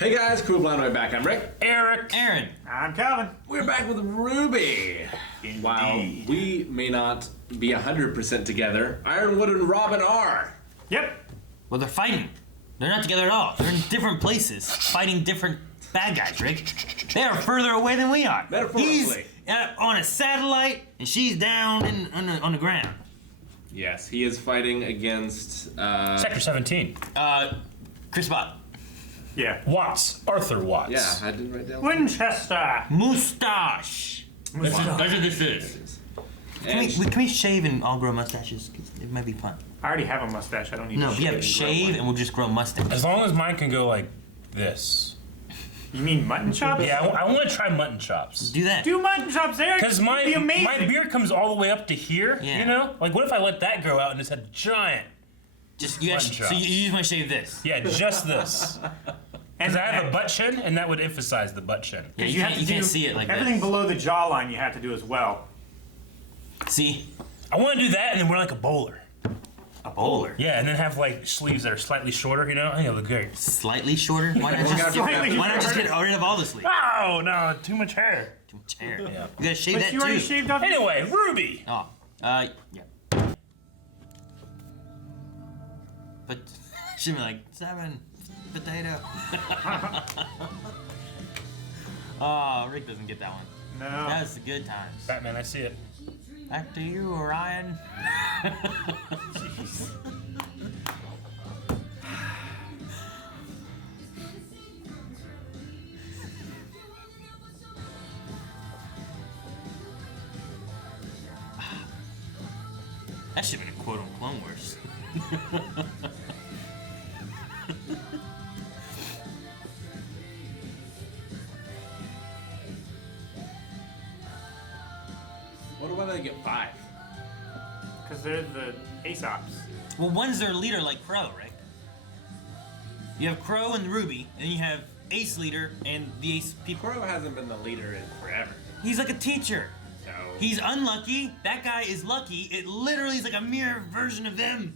Hey guys, Cool Blind Way back. I'm Rick. Eric. Aaron. I'm Calvin. We're back with RWBY. Indeed. While we may not be 100% together, Ironwood and Robin are. Yep. Well, they're fighting. They're not together at all. They're in different places, fighting different bad guys, Rick. They are further away than we are. Metaphorically. He's on a satellite, and she's down on the ground. Yes, he is fighting against. Sector 17. Chris Bott. Yeah. Watts. Arthur Watts. Yeah, I didn't write down. Winchester. Mustache. That's what this is. And Can we shave and all grow mustaches? 'Cause it might be fun. I already have a mustache. I don't need No, to yeah, and grow shave one. and we'll just grow mustaches. As long as mine can go like this. You mean mutton chops? Yeah, I want to try mutton chops. Do that. Do mutton chops, Eric. Because It'd be amazing. my beard comes all the way up to here, Yeah. you know? Like, what if I let that grow out and just had giant? Just you Mutton actually, so chops. you just want to shave this. Yeah, just this. Because I have a butt chin, and that would emphasize the butt chin. Yeah, You you have can't, to you can't do see it like everything this. below the jawline. You have to do as well. See? I want to do that and then wear like a bowler. A bowler. Yeah, and then have like sleeves that are slightly shorter, you know? I think it'll look great. Slightly shorter? Why not just, Slightly why not just shorter. get rid of all the sleeves? Oh, no, too much hair. Too much hair. Yeah. You gotta shave But that you already too. shaved off. Anyway, Ruby. Oh, yeah. But she'd be like 7 potato. Oh, Rick doesn't get that one. No. That's the good times. Batman, I see it. Back to you, Orion. That should have been a quote on Clone Wars. why do they get 5? Because they're the Aesops. Well, one's their leader like Crow, right? You have Crow and Ruby, and you have Ace Leader and the Ace people. Crow hasn't been the leader in forever. He's like a teacher. So He's unlucky. That guy is lucky. It literally is like a mirror version of them.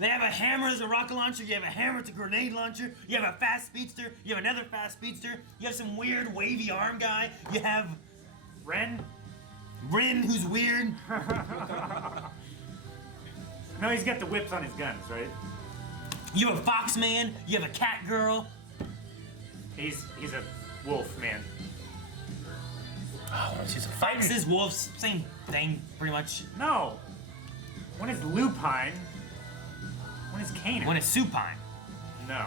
They have a hammer as a rocket launcher. You have a hammer as a grenade launcher. You have a fast speedster. You have another fast speedster. You have some weird wavy arm guy. You have Ren? Rin, who's weird. No, he's got the whips on his guns, right? You have a fox man. You have a cat girl. He's a wolf man. Oh, she's a fighter. Foxes, wolves, same thing, pretty much. No. One is lupine. One is canine. One is supine. No.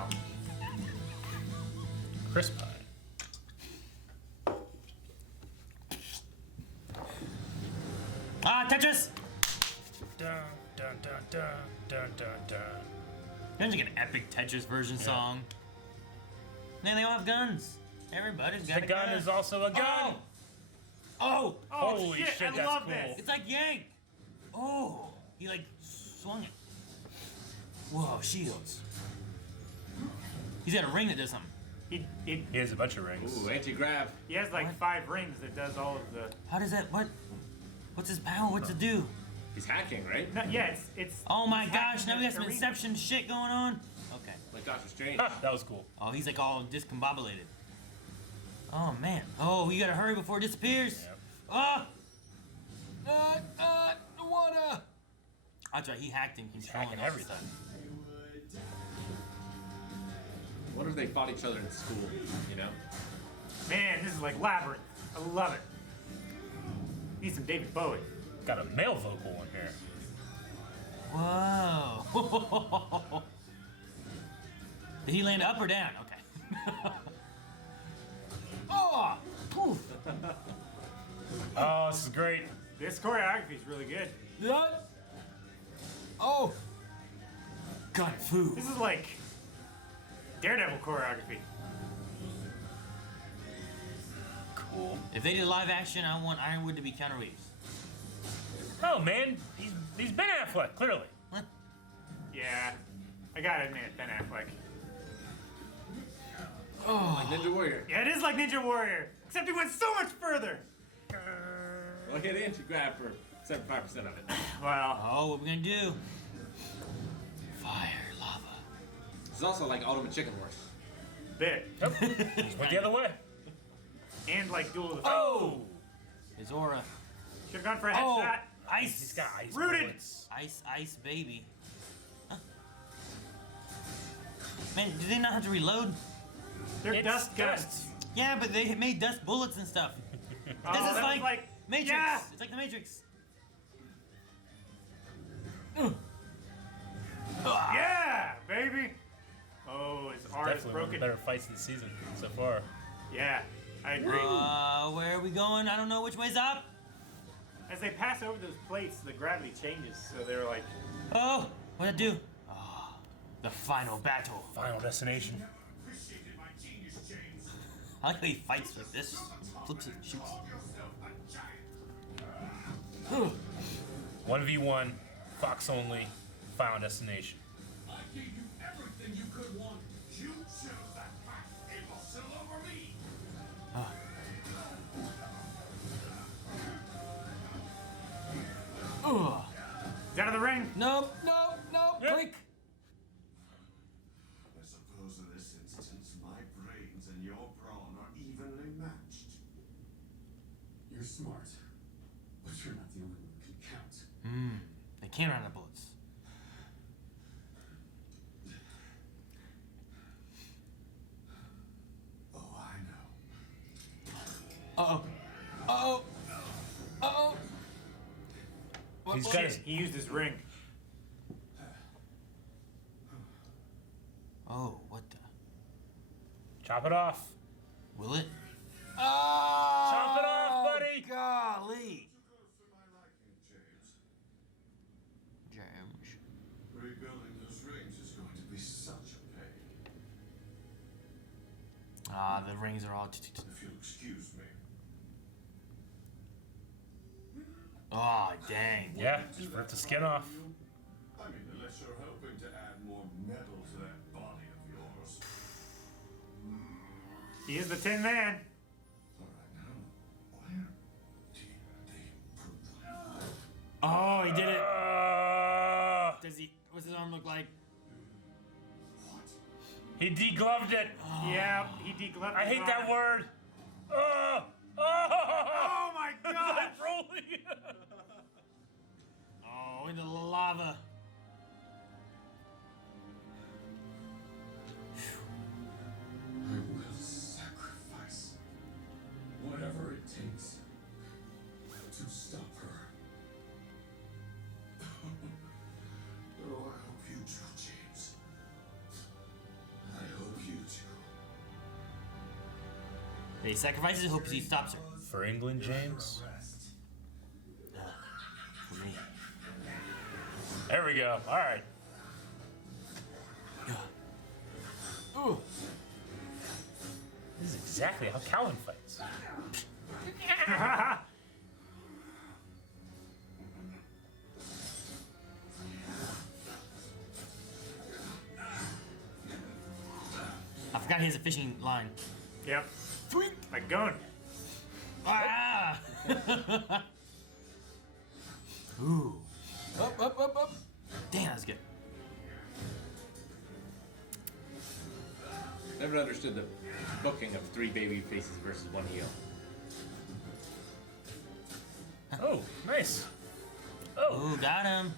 Chris Pine. Tetris. Dun, dun, dun, dun, dun, dun, dun. There's like an epic Tetris version song. Man, they all have guns. Everybody's got The a gun is also a gun. Oh! Oh, Holy shit, shit, I that's love cool. this. It's like Yank! Oh! He like swung it. Whoa, shields. He's got a ring that does something. He He has a bunch of rings. ooh, anti-grav. he has like 5 rings that does all of the. How does that, what's his power? What's it do? He's hacking, right? No, yeah, it's. Oh my he's gosh, hacking now we got some the arena. Inception shit going on? Okay. Like Doctor Strange. Ah, that was cool. Oh, he's like all discombobulated. Oh man. Oh, you gotta hurry before it disappears. Yep. Ah! Water! That's right, he hacked him. He's hacking falling off everything. stuff. I wonder if they fought each other in school, you know? Man, this is like Labyrinth. I love it. Need some David Bowie. Got a male vocal in here. Whoa. Did he land up or down? Okay. Oh! Poof! Oh, this is great. This choreography is really good. What? Oh! Gun fu. This is like Daredevil choreography. Cool. If they did live action, I want Ironwood to be Keanu Reeves. Oh man, he's Ben Affleck, clearly. What? Yeah, I gotta admit, Ben Affleck. Like Ninja Warrior. Yeah, it is like Ninja Warrior, except he went so much further. Well, he had anti-grav for 75% of it. Well, Oh, what we gonna do? Fire, lava. It's also like Ultimate Chicken Horse. bit. Nope. Just went the other way. And like duel of the fight. Oh! His aura. Should've gone for a Oh! headshot. Ice! He's got ice Rooted. bullets. Ice, baby. Huh. Man, do they not have to reload? They're It's dust guns. dust. Yeah, but they made dust bullets and stuff. Oh, This is that was like Matrix. Yeah. It's like the Matrix. Yeah, baby. Oh, his aura is Definitely one of the broken. better fights of the season so far. Yeah, I agree. Where are we going? I don't know which way's up. As they pass over those plates, the gravity changes. So they're like, Oh, what'd it do? Oh, the final battle. Final destination. I like how he fights like this. Flips it, shoots. 1v1, Fox only, final destination. I gave you everything you could want. You chose that fat imbecile over me. he's out of the ring. Nope, Yep. break. I suppose in this instance, my brains and your brawn are evenly matched. You're smart, but you're not the only one who can count. They can't run out of bullets. Oh, I know. Uh-oh. Uh-oh. Uh-oh. He's got Shit, his. he used his ring. Oh, what the? Chop it off. Will it? Oh! Chop it off, buddy. Golly. Too close for my liking, James. James. Rebuilding those rings is going to be such a pain. Ah, the rings are all... If you'll excuse me. Oh, dang. Yeah, just rip the skin off. I mean, unless you're hoping to add more metal to that body of yours. He is the Tin Man. All right, now, where did they put them? Oh, he did it. Does he... What's his arm look like? What? He degloved it. Yeah, he degloved I his hate that arm. word. Oh, Oh my god! it's rolling. Oh, into the lava. I will sacrifice whatever it takes to stop her. Oh, I hope you do, James. I hope you do. He sacrifices it, hopes he stops her. For England, James. Rest. For me. There we go. All right. Ooh. This is exactly how Calvin fights. I forgot he has a fishing line. Yep. Like going. Ah! Ooh. Up. Damn, that's good. Never understood the booking of 3 baby faces versus 1 heel. Oh, nice. Oh. Ooh, got him.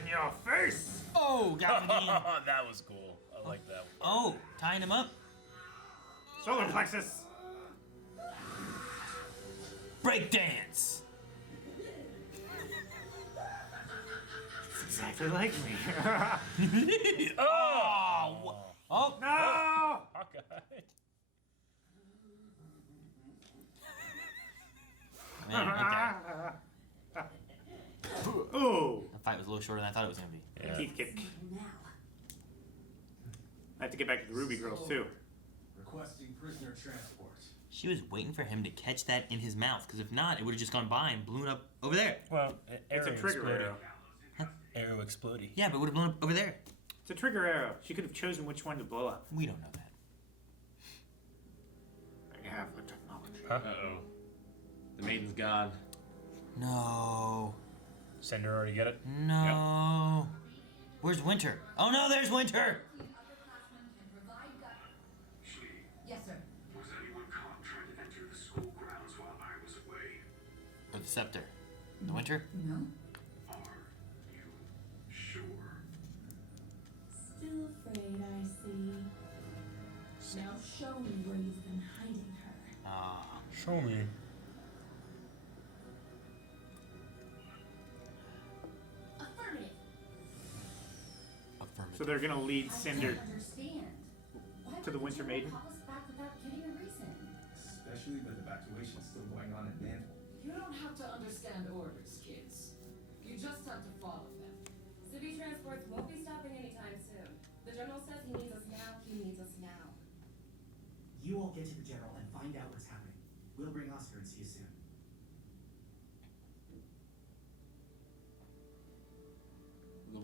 In your face! Oh, got him again. That was cool. I like that. Oh, tying him up. Solar plexus! Break dance. It's exactly like me. Oh. Oh. No! Hawkeye. Man, okay. Ooh! The fight was a little shorter than I thought it was gonna be. Yeah. Teeth kick. I have to get back to the RWBY girls too. Requesting prisoner transport. She was waiting for him to catch that in his mouth, because if not, it would have just gone by and blown up over there. Well, It's a trigger arrow. Arrow exploding. Yeah, but it would have blown up over there. It's a trigger arrow. She could have chosen which one to blow up. We don't know that. I have the technology. Huh? Uh-oh. The maiden's gone. No. Sender already get it? No. Where's Winter? Oh no, there's Winter! Scepter. The winter? No? Are you sure? Still afraid, I see. Now show me where you've been hiding her. Ah. Show me. Affirmative. Affirmative. So they're gonna lead I Cinder can't understand. Why to the would Winter General Maiden. call us back without giving a reason? Especially with evacuation still going on in Mantle. You don't have to understand orders, kids. You just have to follow them. City transports won't be stopping anytime soon. The general says he needs us now. He needs us now. You all get to the general and find out what's happening. We'll bring Oscar and see you soon.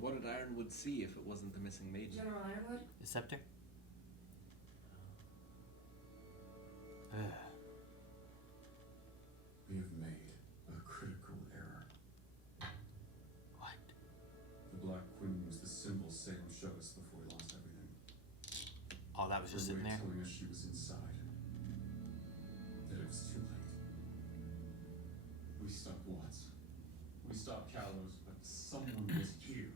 What did Ironwood see if it wasn't the missing maiden? General Ironwood? The scepter? Ugh. We have made a critical error. What? The Black Queen was the symbol Salem showed us before we lost everything. Oh, that was just Her sitting way there? telling us she was inside. That it was too late. We stopped Watts. We stopped Callows, but someone was here.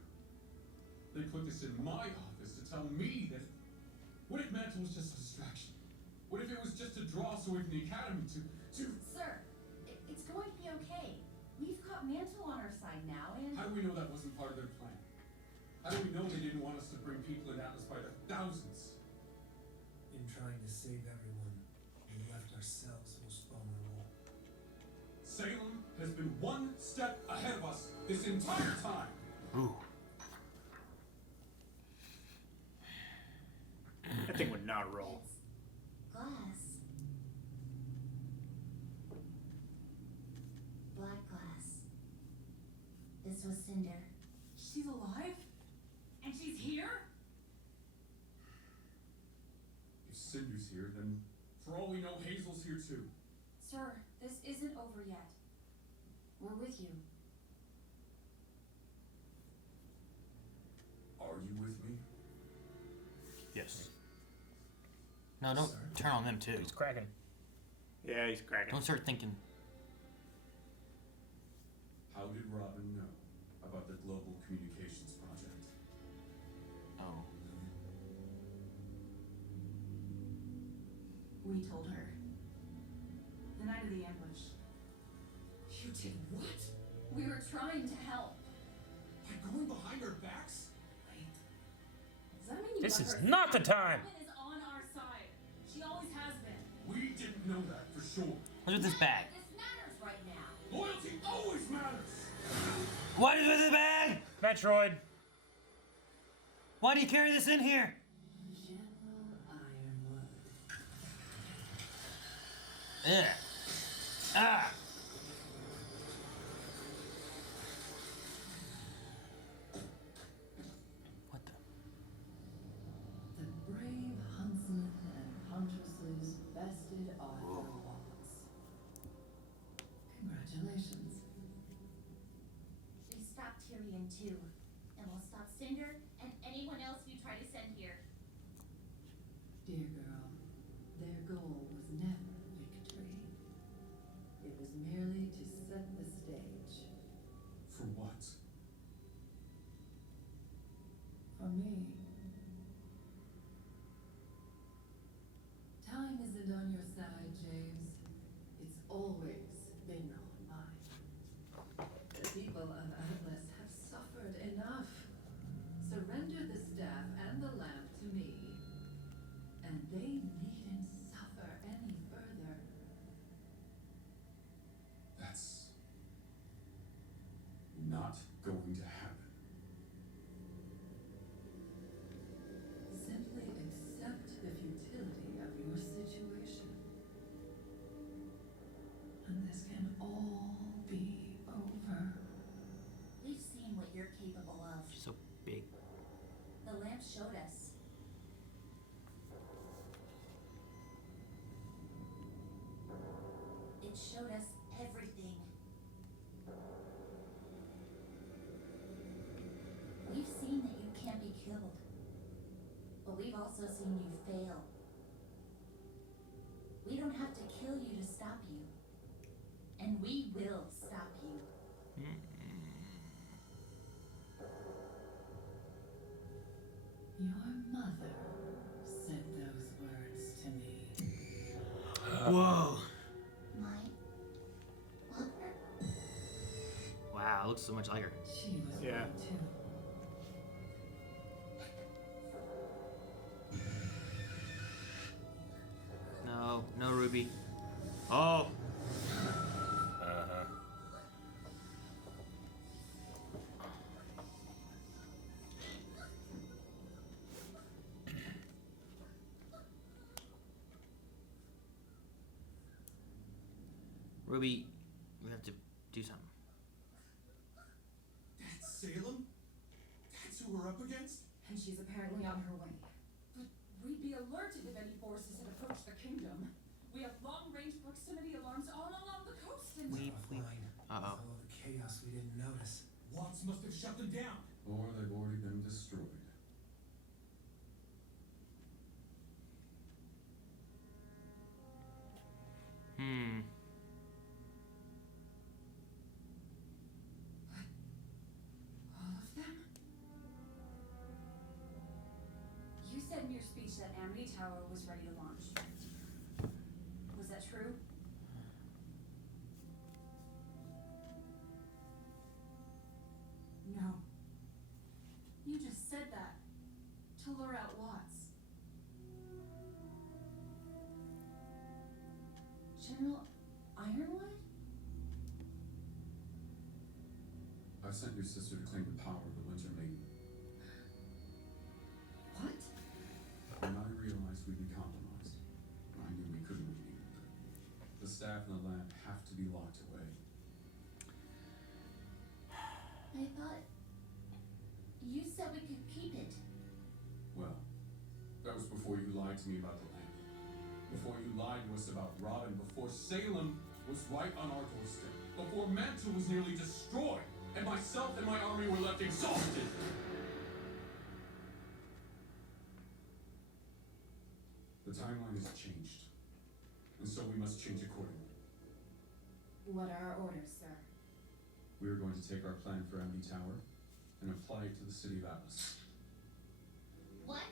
They put this in my office to tell me that. What if Mantle was just a distraction? What if it was just to draw us away from the academy to Sir, it's going to be okay. We've got Mantle on our side now, and... How do we know that wasn't part of their plan? How do we know they didn't want us to bring people in Atlas by the thousands? In trying to save everyone, we left ourselves most vulnerable. Salem has been one step ahead of us this entire time. Ooh. That thing would not roll. It's glass. Black glass. This was Cinder. She's alive? And she's here? If Cinder's here, then for all we know, Hazel's here too. Sir, this isn't over yet. We're with you. Are you with me? Yes. No, don't Sorry. turn on them too. He's cracking. Yeah, he's cracking. Don't start thinking. How did Robin know about the Global Communications Project? Oh. We told her. The night of the ambush. You did what? We were trying to help. By going behind our backs? Does that mean you This let is her not the time. Robin is on our side. She always has been. We didn't know that for sure. What's with this bag? This matters right now. Loyalty always matters! What is with the bag? Metroid. Why do you carry this in here? General Ironwood. Ugh. Ah. What the? The brave huntsman and huntress's bested Arthur Watts. Congratulations. We stopped Tyrion too. And we'll stop Cinder and anyone else you try to send here. Dear girl, their goal was never victory. It was merely to set the stage. For what? For me. Time isn't on your side, James. It's always been on mine. The people of Atlas have suffered enough. Surrender the staff and the lamp to me, and they needn't suffer any further. That's not going to happen. Simply accept the futility of your situation. And this can all be over. We've seen what you're capable of. She's so big. The lamp showed us. It showed us everything. We've seen that you can't be killed. But we've also seen you fail. We don't have to kill you to stop you. and we will stop you. Your mother said those words to me. Whoa. My mother? Wow, looks so much like her. She was Yeah. one too. No, no, Ruby. Oh. Uh-huh. Ruby, we have to do something. That's Salem? That's who we're up against? And she's apparently on her way. But we'd be alerted if any forces had approached the kingdom. We have long-range proximity alarms all along the coast and... Weep. Fine. Uh-oh. With all the chaos, we didn't notice. Watts must have shut them down. Or they've already been destroyed. All of them? You said in your speech that Amity Tower was ready to launch. Was that true? No. You just said that to lure out Watts. General Ironwood? I sent your sister to claim the power of the Winter Maiden. What? When I realized we'd be compromised, I knew we couldn't win either. The staff and the lab have to be locked away. I thought you said we could keep it. Well, that was before you lied to me about the lamp. Before you lied to us about Robin. Before Salem was right on our doorstep. Before Mantle was nearly destroyed. And myself and my army were left exhausted. The timeline has changed. And so we must change accordingly. What are our orders, sir? We are going to take our plan for Amity Tower and apply it to the city of Atlas. What?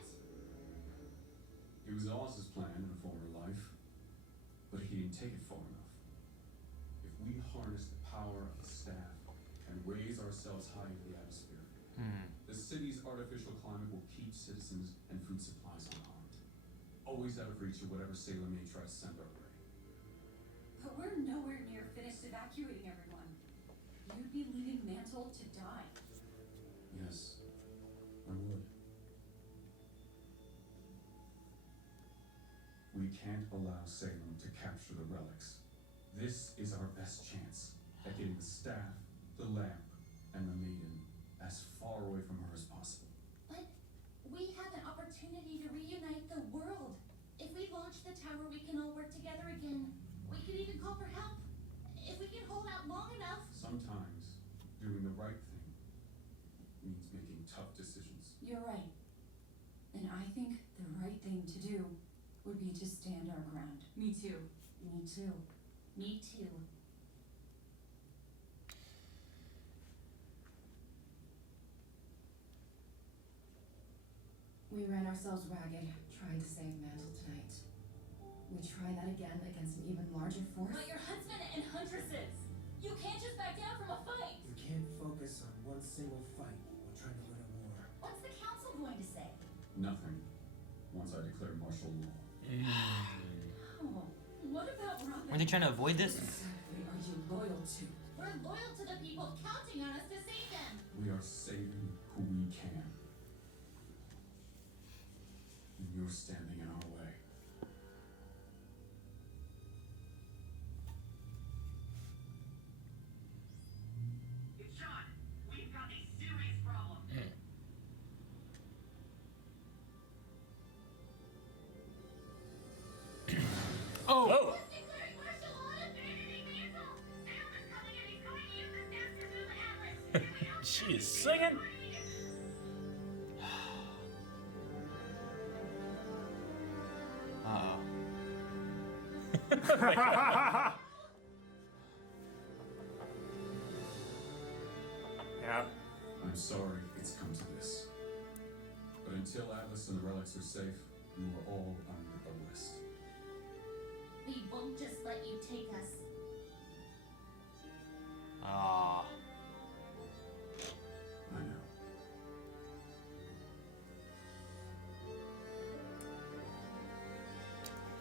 It was Oz's plan in a former life, but he didn't take it far enough. If we harness the power of the staff and raise ourselves high in the atmosphere, the city's artificial climate will keep citizens and food supplies unharmed, always out of reach of whatever Salem may try to send our way. But we're nowhere near finished evacuating everyone. You'd be leaving Mantle to die. Yes, I would. We can't allow Salem to capture the relics. This is our best chance at getting the staff, the lamp, and the maiden as far away from her as possible. But we have an opportunity to reunite the world. If we launch the tower, we can all work together again. We could even call for help. If we can hold out long enough. Sometimes doing the right thing means making tough decisions. You're right. And I think the right thing to do would be to stand our ground. Me too. Me too. Me too. We ran ourselves ragged trying to save Mantle tonight. We try that again against an even larger force. But you're huntsmen and huntresses. You can't just back down from a fight. We can't focus on one single fight while trying to win a war. What's the council going to say? Nothing once I declare martial law. Oh, what about Robin? Are they trying to avoid this? Exactly are you loyal to? We're loyal to the people counting on us to save them. We are saving who we can. And you're standing in our way. John, we've got a serious problem. Oh! Declaring martial law and abandoning Mantle. Salem is coming and he's going to use the staff to move Atlas. She is singing. Uh-oh. Yeah. I'm sorry it's come to this. But until Atlas and the relics are safe, you are all under arrest. We won't just let you take us. Aw. I know.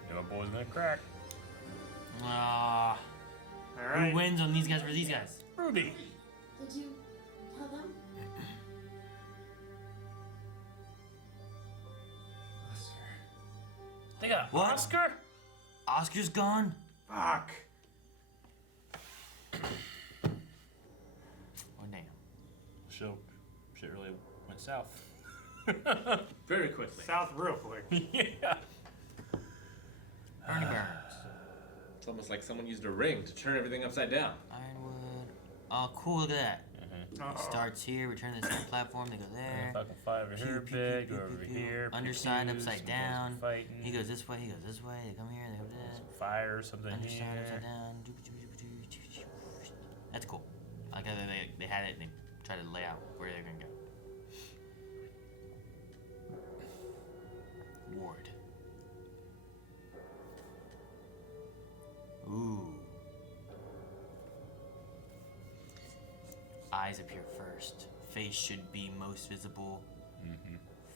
Yeah, my boy's gonna crack. Ah. All right. Who wins on these guys for these guys? RWBY. Did you tell them? They got What? Oscar? Oscar's gone? Fuck. Oh, damn. Shit really went south. Very quickly. South real quick. Yeah. Bernie Burns. It's almost like someone used a ring to turn everything upside down. Ironwood. Oh, cool. Look at that. Uh-oh. It starts here. Return to the center platform. They go there. Fucking fly over here, big, go over here. Underside, pew, upside some down. guys fighting. He goes this way. He goes this way. They come here. They go there. Some fire or something Underside, here. upside down. That's cool. Like how they had it and they tried to lay out where they're gonna go. Ward. Ooh. Eyes appear first. Face should be most visible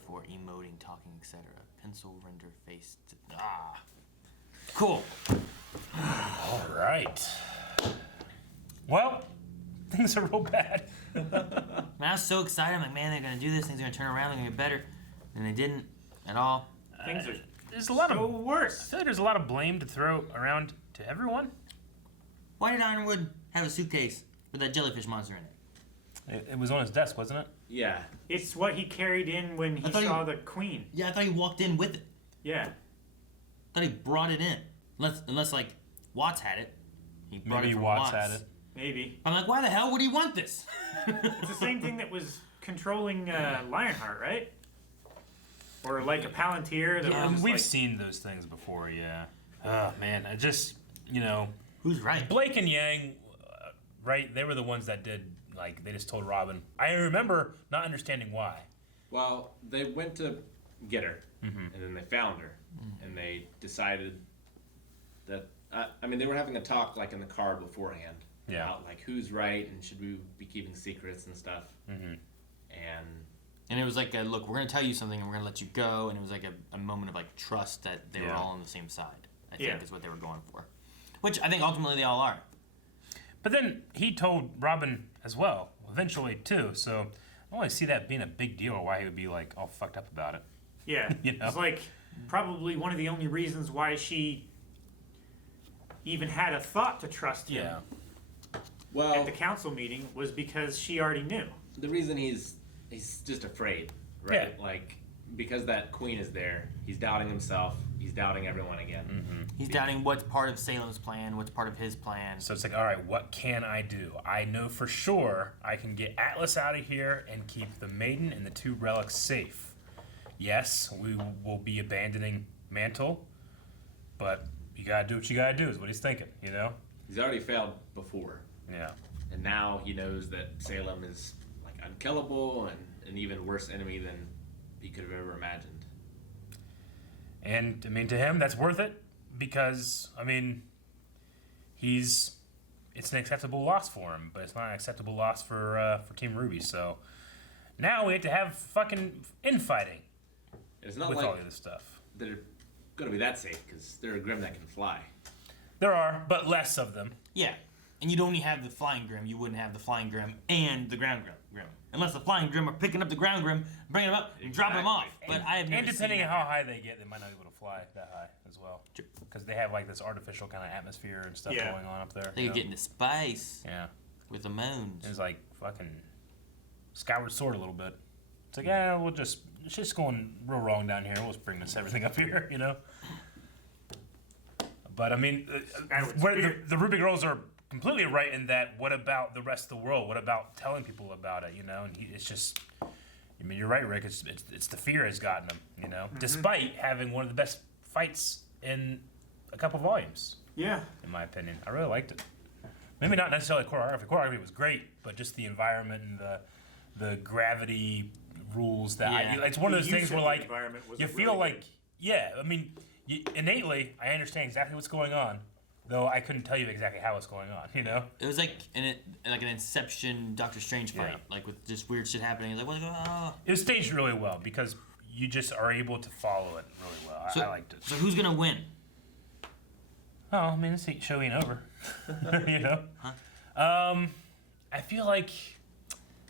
for emoting, talking, etc. Pencil render face. Cool. All right. Well, things are real bad. Man, I was so excited. I'm like, man, they're gonna do this. Things are gonna turn around. They're gonna get better. And they didn't at all. Things are There's a lot so of I worse. feel like there's a lot of blame to throw around to everyone. Why did Ironwood have a suitcase with that jellyfish monster in it? It was on his desk, wasn't it? Yeah. It's what he carried in when he thought saw the queen. Yeah, I thought he walked in with it. Yeah. I thought he brought it in. Unless like Watts had it. He brought Maybe it from Watts had it. Maybe. I'm like, why the hell would he want this? It's the same thing that was controlling Lionheart, right? Or like a Palantir that Yeah, was just we've like, seen those things before. Yeah. Oh man, I just Who's right? Blake and Yang, right? They were the ones that did they just told Robin. I remember not understanding why. Well, they went to get her, and then they found her, and they decided that. I mean, they were having a talk like in the car beforehand Yeah. about like who's right and should we be keeping secrets and stuff. And it was like, look, we're gonna tell you something and we're gonna let you go. And it was like a moment of like trust that they were Yeah. all on the same side. I Yeah. think is what they were going for. Which I think ultimately they all are. But then he told Robin as well, eventually too. So I don't really see that being a big deal or why he would be like all fucked up about it. yeah. You know? It's like probably one of the only reasons why she even had a thought to trust him Yeah. Well, at the council meeting was because she already knew. the reason he's just afraid, right? Yeah. Like because that queen is there, he's doubting himself. He's doubting everyone again. He's doubting what's part of Salem's plan, what's part of his plan. So it's like, all right, what can I do? I know for sure I can get Atlas out of here and keep the Maiden and the two relics safe. Yes, we will be abandoning Mantle, but you gotta do what you gotta do is what he's thinking, you know? He's already failed before, Yeah. and now he knows that Salem is like unkillable and an even worse enemy than he could have ever imagined. And I mean, to him, that's worth it because I mean, it's an acceptable loss for him, but it's not an acceptable loss for Team RWBY. So now we have to have fucking infighting It's not with like all the other stuff. they're gonna be that safe because they're a Grim that can fly. There are, but less of them. Yeah. And you'd only have the Flying Grim. You wouldn't have the Flying Grim and the Ground Grim. Unless the Flying Grim are picking up the Ground Grim, bringing them up, and dropping them off. But I have never And depending seen on that. how high they get, they might not be able to fly that high as well. Because they have like this artificial kind of atmosphere and stuff Yeah. going on up there. They you could know? get into space Yeah. with the moons. It's like fucking Skyward Sword a little bit. It's like, yeah, it's just going real wrong down here. We'll just bring everything up here, you know? But I mean, where the RWBY girls are completely right in that. What about the rest of the world? What about telling people about it? You know, and it's just. I mean, you're right, Rick. It's the fear has gotten them. You know, despite having one of the best fights in a couple volumes. Yeah. In my opinion, I really liked it. Maybe not necessarily choreography. Choreography was great, but just the environment and the gravity rules that it's one of those things where like you feel like I mean innately I understand exactly what's going on, though I couldn't tell you exactly how it's going on. You know, it was like an Inception Doctor Strange fight, like with just weird shit happening. It's like what's going on? It was staged really well because you just are able to follow it really well. I liked it. So who's gonna win? Oh, I mean, this show ain't over. You know? Huh? I feel like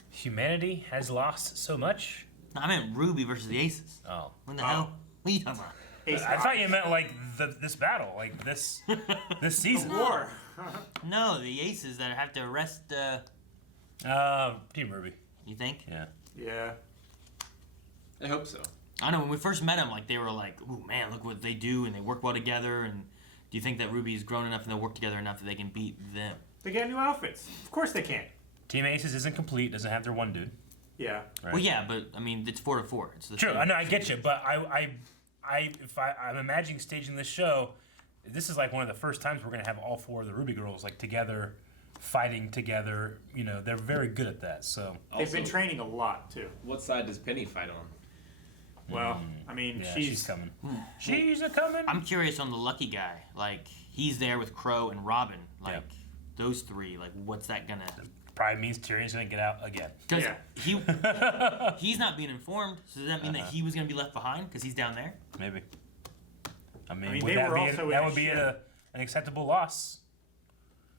humanity has lost so much. No, I meant RWBY versus the Aces. Oh. What the hell? What are you talking about? I thought you meant like this battle, like this season. War. No, the Aces that have to arrest. Team RWBY. You think? Yeah. Yeah. I hope so. I know when we first met them, like they were like, "Ooh, man, look what they do, and they work well together." And do you think that RWBY's grown enough and they'll work together enough that they can beat them? They get new outfits. Of course they can. Team Aces isn't complete. Doesn't have their one dude. Yeah. Right. Well, yeah, but I mean, it's 4-4. It's the true. I know. I get you, but I'm imagining staging this show. This is like one of the first times we're gonna have all 4 of the RWBY girls like together, fighting together. You know, they're very good at that. So they've been training a lot too. What side does Penny fight on? Well, I mean, she's coming. She's a coming. I'm curious on the lucky guy. Like he's there with Crow and Robin. Like those 3. Like what's that gonna? Probably means Tyrion's gonna get out again. Because he's not being informed. So does that mean that he was gonna be left behind because he's down there? Maybe. I mean they were also that would be an acceptable loss.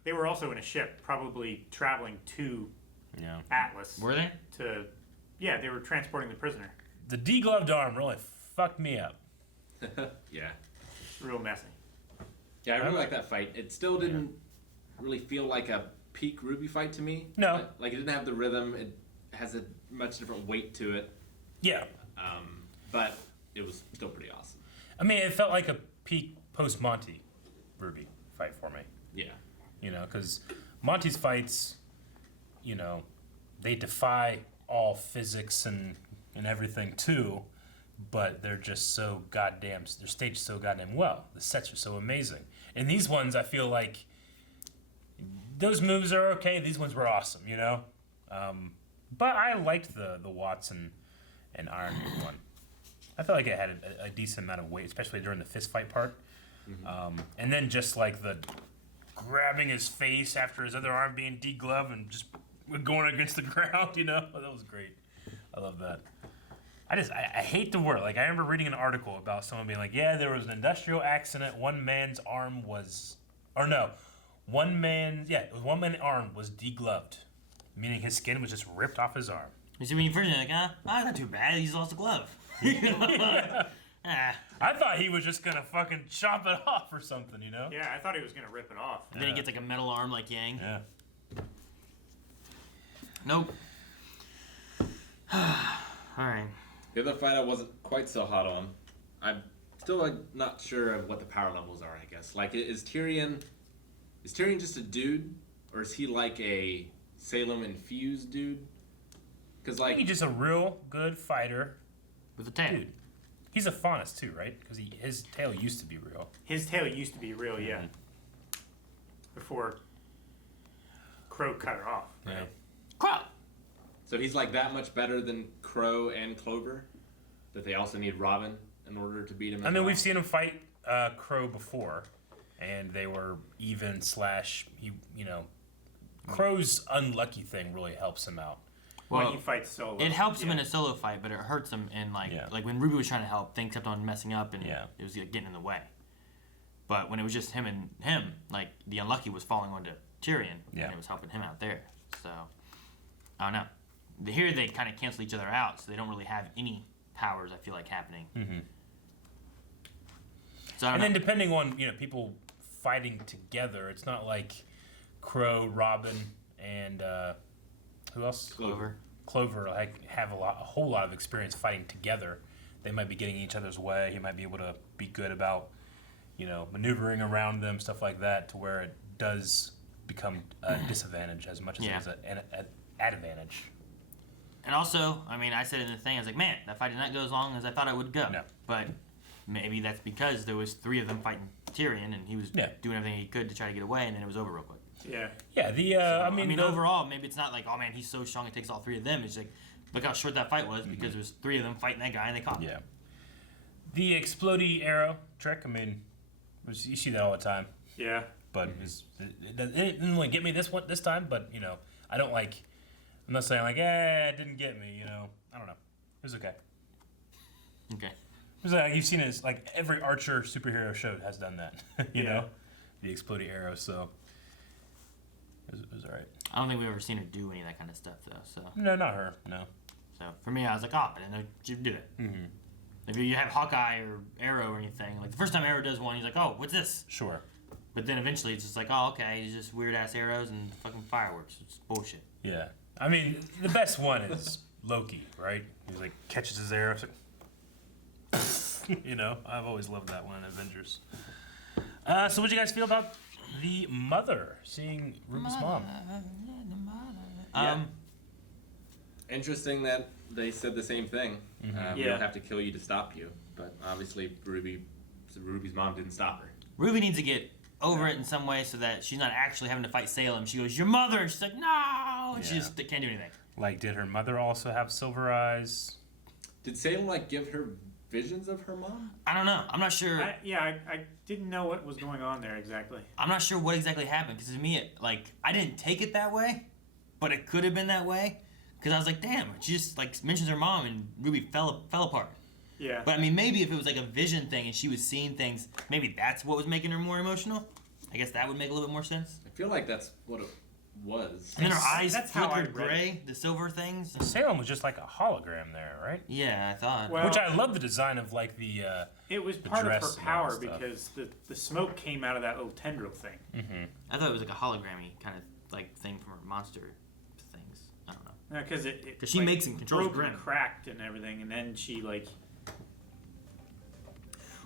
They were also in a ship, probably traveling to Atlas. Were they? They were transporting the prisoner. The degloved arm really fucked me up. Yeah. Real messy. Yeah, I really like that fight. It still didn't really feel like a peak RWBY fight to me. No. Like it didn't have the rhythm. It has a much different weight to it. Yeah. But it was still pretty awesome. I mean, it felt like a peak post-Monty RWBY fight for me. Yeah. You know, because Monty's fights, you know, they defy all physics and everything too, but they're just so goddamn, they're staged so goddamn well. The sets are so amazing. And these ones, I feel like, those moves are okay. These ones were awesome, you know? But I liked the Watson and Iron Man one. I felt like it had a decent amount of weight, especially during the fist fight part. Mm-hmm. And then just like the grabbing his face after his other arm being degloved and just going against the ground, you know? That was great. I love that. I hate the word. Like, I remember reading an article about someone being like, yeah, there was an industrial accident. One man's arm was one man's arm was degloved, meaning his skin was just ripped off his arm. You see, when you first like, not too bad. He's lost a glove. I thought he was just gonna fucking chop it off or something, you know? Yeah, I thought he was gonna rip it off. And then he gets like a metal arm like Yang. Yeah. Nope. Alright. The other fight I wasn't quite so hot on. I'm still like not sure of what the power levels are, I guess. Like is Tyrion just a dude? Or is he like a Salem infused dude? Cause like he's just a real good fighter. With a tail. Dude. He's a faunus too, right? Because his tail used to be real. His tail used to be real, yeah. Mm-hmm. Before Crow cut it off. Yeah. Crow! So he's like that much better than Crow and Clover? That they also need Robin in order to beat him? I mean, we've seen him fight Crow before, and they were even Crow's unlucky thing really helps him out. Well, when he fights solo. It helps him in a solo fight, but it hurts him in like when RWBY was trying to help, things kept on messing up and it was like, getting in the way. But when it was just him and him, like the unlucky was falling onto Tyrion, and it was helping him out there. So I don't know. Here they kind of cancel each other out, so they don't really have any powers. I feel like happening. Mm-hmm. So I don't and know. then depending on people fighting together, it's not like Crow, Robin, and who else? Clover like have a whole lot of experience fighting together. They might be getting in each other's way. He might be able to be good about maneuvering around them, stuff like that, to where it does become a disadvantage as much as it is an advantage. And also, I mean, I said in the thing, I was like, man, that fight did not go as long as I thought it would go. No. But maybe that's because there was 3 of them fighting Tyrion, and he was doing everything he could to try to get away, and then it was over real quick. Yeah. Yeah, the So, I mean, the- overall, maybe it's not like, oh man, he's so strong it takes all three of them. It's like, look how short that fight was because there was three of them fighting that guy and they caught him. yeah, the explodey arrow trick. I mean, you see that all the time. Yeah. But it didn't really get me this time. But you know, I don't like. I'm not saying like, it didn't get me. You know, I don't know. It was okay. Okay. It was like you've seen it. Like every Archer superhero show has done that. you know, the explodey arrow. So it was alright. I don't think we've ever seen her do any of that kind of stuff though. So No, not her. No. So for me, I was like, oh, I didn't know she'd do it. Mm-hmm. If you have Hawkeye or Arrow or anything, like the first time Arrow does one, he's like, oh, what's this? Sure. But then eventually it's just like, oh, okay, it's just weird ass arrows and fucking fireworks. It's bullshit. Yeah. I mean, the best one is Loki, right? He like catches his arrow. It's like, you know, I've always loved that one in Avengers. So what do you guys feel about the mother seeing Ruby's mom? Interesting that they said the same thing. We don't have to kill you to stop you, but obviously Ruby's mom didn't stop her. Ruby needs to get over it in some way so that she's not actually having to fight Salem. She goes, your mother! And she's like, no! And she just can't do anything. Like, did her mother also have silver eyes? Did Salem like give her visions of her mom? I don't know. I'm not sure. I didn't know what was going on there exactly. I'm not sure what exactly happened because to me, I didn't take it that way, but it could have been that way. Because I was like, damn, she just like mentions her mom and Ruby fell apart. Yeah. But I mean, maybe if it was like a vision thing and she was seeing things, maybe that's what was making her more emotional. I guess that would make a little bit more sense. I feel like that's what it was. And then her eyes That's how I flickered read gray, the silver things. Salem was just like a hologram there, right? Yeah, I thought. Well, Which I love the design of like the. It was the part of her dress and all power that stuff. because the smoke came out of that little tendril thing. Mm-hmm. I thought it was like a hologrammy kind of like thing from her monster things. I don't know. Because Because she makes and controls broke and Grimm. cracked and everything, and then she like.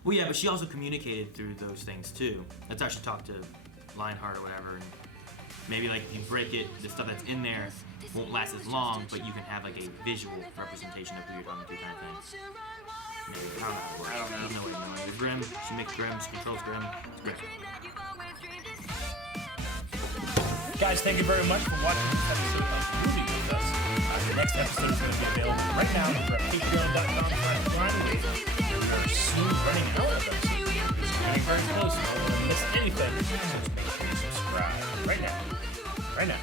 Well, yeah, but she also communicated through those things too. That's how she talked to Lionheart or whatever. And maybe like if you break it, the stuff that's in there won't last as long, but you can have like a visual representation of who you're talking to, kind of thing. Maybe I don't know. No way knowing. The Grimm, she makes Grimm, she controls Grimm. It's great. Guys, thank you very much for watching this episode of Movie with us. The next episode is going to be available right now over at patreon.com/blindwave. We're soon running out of episodes. It's getting very close. If you don't want to miss anything, so make sure you subscribe right now. Right now.